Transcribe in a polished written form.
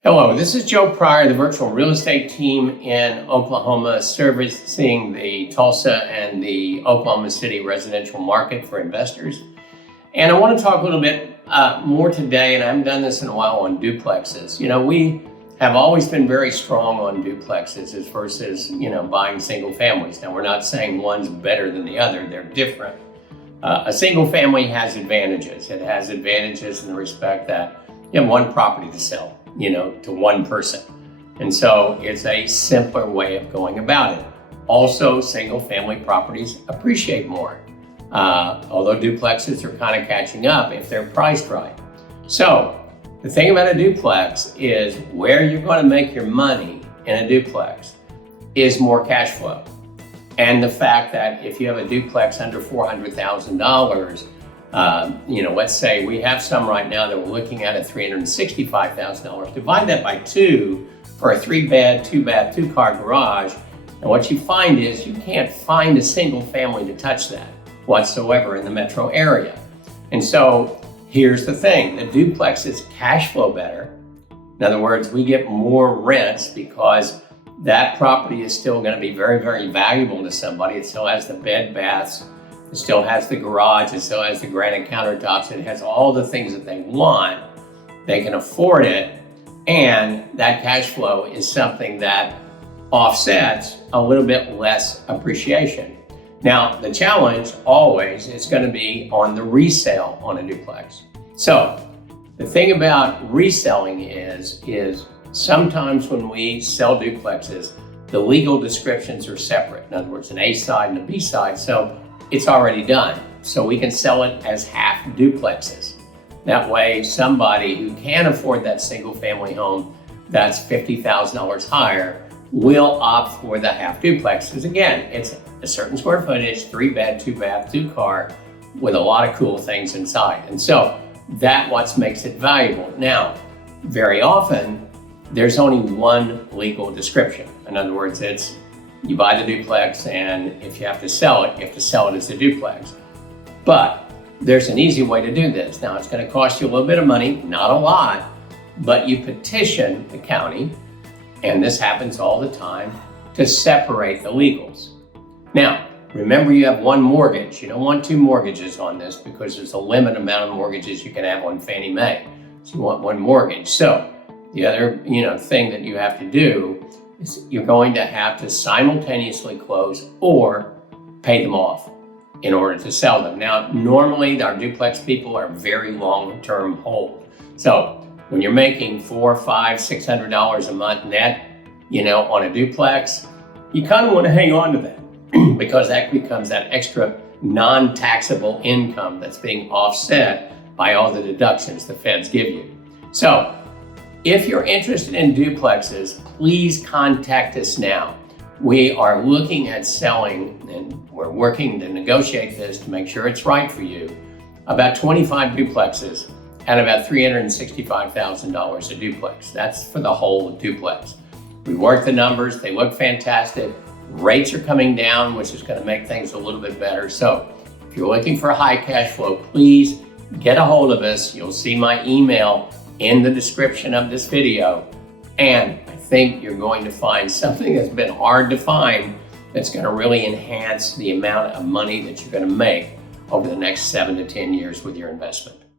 Hello, this is Joe Pryor, the virtual real estate team in Oklahoma, servicing the Tulsa and the Oklahoma City residential market for investors. And I want to talk a little bit more today, and I haven't done this in a while, on duplexes. We have always been very strong on duplexes as versus, buying single families. Now, we're not saying one's better than the other, they're different. A single family has advantages. It has advantages in the respect that you have one property to sell, to one person. And so it's a simpler way of going about it. Also, single family properties appreciate more, although duplexes are kind of catching up if they're priced right. So the thing about a duplex is where you're going to make your money in a duplex is more cash flow. And the fact that if you have a duplex under $400,000, let's say we have some right now that we're looking at $365,000. Divide that by 2 for a 3-bed, 2-bath, 2-car garage. And what you find is you can't find a single family to touch that whatsoever in the metro area. And so here's the thing, the duplexes cash flow better. In other words, we get more rents because that property is still going to be very, very valuable to somebody. It still has the bed, baths, it still has the garage, it still has the granite countertops, it has all the things that they want. They can afford it, and that cash flow is something that offsets a little bit less appreciation. Now, the challenge always is going to be on the resale on a duplex. So the thing about reselling is sometimes when we sell duplexes, the legal descriptions are separate. In other words, an A side and a B side. So it's already done. So we can sell it as half duplexes. That way, somebody who can afford that single family home that's $50,000 higher will opt for the half duplex. Because again, it's a certain square footage, 3-bed, 2-bath, 2-car with a lot of cool things inside. And so that's what makes it valuable. Now, very often, there's only one legal description. In other words, it's you buy the duplex, and if you have to sell it, you have to sell it as a duplex. But there's an easy way to do this. Now, it's going to cost you a little bit of money, not a lot, but you petition the county, and this happens all the time, to separate the legals. Now, remember you have one mortgage. You don't want 2 mortgages on this because there's a limited amount of mortgages you can have on Fannie Mae. So you want one mortgage. So the other, thing that you have to do is you're going to have to simultaneously close or pay them off in order to sell them. Now, normally our duplex people are very long-term hold. So when you're making $400, $500, $600 a month net, on a duplex, you kind of want to hang on to that because that becomes that extra non-taxable income that's being offset by all the deductions the feds give you. So if you're interested in duplexes, please contact us now. We are looking at selling, and we're working to negotiate this to make sure it's right for you, about 25 duplexes at about $365,000 a duplex. That's for the whole duplex. We worked the numbers, they look fantastic. Rates are coming down, which is going to make things a little bit better. So if you're looking for high cash flow, please get a hold of us. You'll see my email in the description of this video. And I think you're going to find something that's been hard to find that's going to really enhance the amount of money that you're going to make over the next 7 to 10 years with your investment.